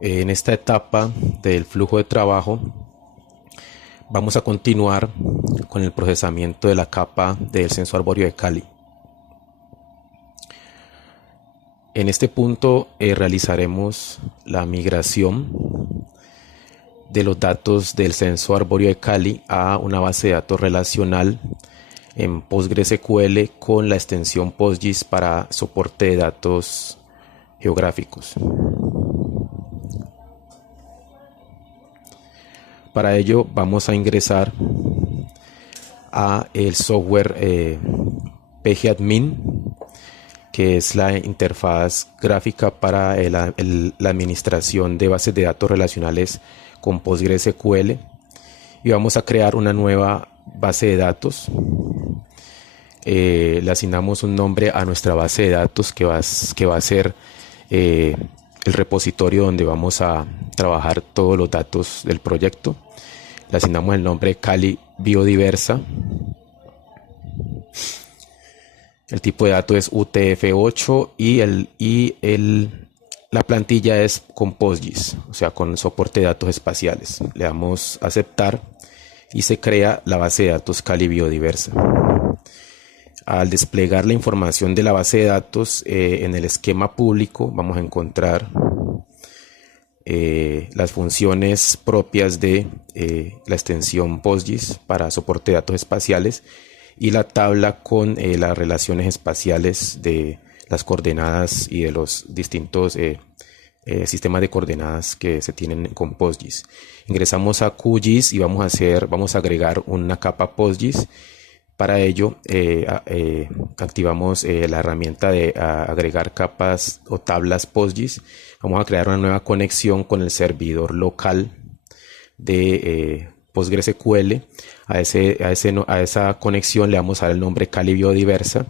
En esta etapa del flujo de trabajo vamos a continuar con el procesamiento de la capa del censo arbóreo de Cali. En este punto realizaremos la migración de los datos del censo arbóreo de Cali a una base de datos relacional en PostgreSQL con la extensión PostGIS para soporte de datos geográficos. Para ello vamos a ingresar a el software PGAdmin, que es la interfaz gráfica para la administración de bases de datos relacionales con PostgreSQL, y vamos a crear una nueva base de datos. Le asignamos un nombre a nuestra base de datos que va a ser el repositorio donde vamos a trabajar todos los datos del proyecto. Le asignamos el nombre Cali Biodiversa. El tipo de dato es UTF-8 y la plantilla es con PostGIS, o sea, con soporte de datos espaciales. Le damos a aceptar y se crea la base de datos Cali Biodiversa. Al desplegar la información de la base de datos en el esquema público, vamos a encontrar las funciones propias de la extensión PostGIS para soporte de datos espaciales y la tabla con las relaciones espaciales de las coordenadas y de los distintos sistemas de coordenadas que se tienen con PostGIS. Ingresamos a QGIS y vamos a agregar una capa PostGIS. Para ello activamos la herramienta de agregar capas o tablas PostGIS. Vamos a crear una nueva conexión con el servidor local de PostgreSQL. A esa conexión le vamos a dar el nombre Cali Biodiversa.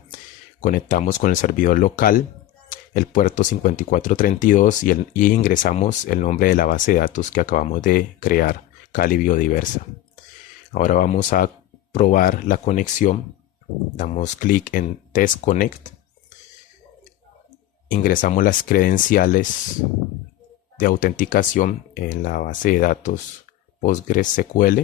Conectamos con el servidor local, el puerto 5432, y ingresamos el nombre de la base de datos que acabamos de crear, Cali Biodiversa. Ahora vamos a probar la conexión. Damos clic en Test Connect. Ingresamos las credenciales de autenticación en la base de datos PostgreSQL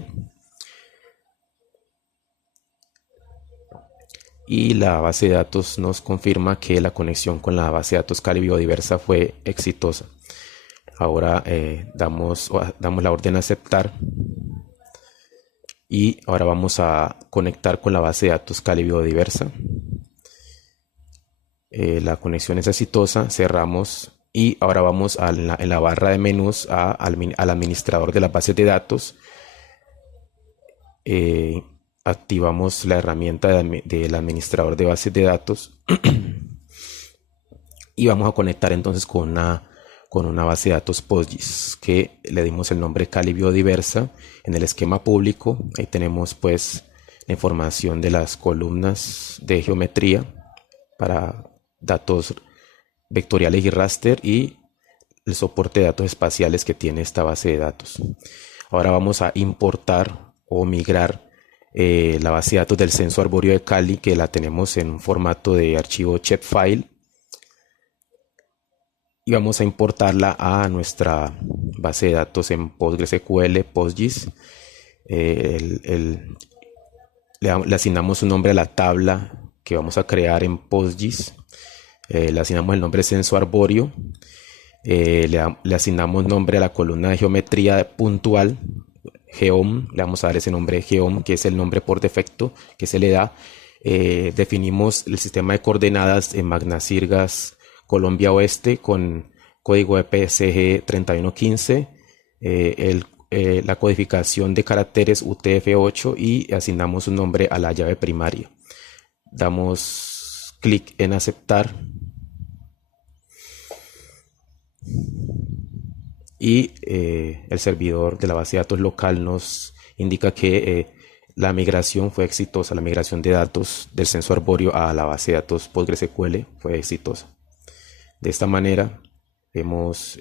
y la base de datos nos confirma que la conexión con la base de datos Cali Biodiversa fue exitosa. Ahora damos la orden aceptar y ahora vamos a conectar con la base de datos Cali Biodiversa. La conexión es exitosa, cerramos y ahora vamos en la barra de menús al administrador de las bases de datos. Activamos la herramienta del administrador de bases de datos y vamos a conectar entonces con una base de datos PostGIS que le dimos el nombre Cali Biodiversa. En el esquema público ahí tenemos pues la información de las columnas de geometría para datos vectoriales y raster y el soporte de datos espaciales que tiene esta base de datos. Ahora vamos a importar o migrar la base de datos del censo arbóreo de Cali, que la tenemos en un formato de archivo shapefile, y vamos a importarla a nuestra base de datos en PostgreSQL PostGIS. Le asignamos un nombre a la tabla que vamos a crear en PostGIS. Le asignamos el nombre censo arbóreo. Le asignamos nombre a la columna de geometría puntual, Geom. Le vamos a dar ese nombre Geom, que es el nombre por defecto que se le da. Definimos el sistema de coordenadas en Magnacirgas Colombia Oeste con código EPCG 3115, la codificación de caracteres UTF-8 y asignamos un nombre a la llave primaria. Damos clic en aceptar y el servidor de la base de datos local nos indica que la migración fue exitosa. La migración de datos del censo arbóreo a la base de datos PostgreSQL fue exitosa. De esta manera hemos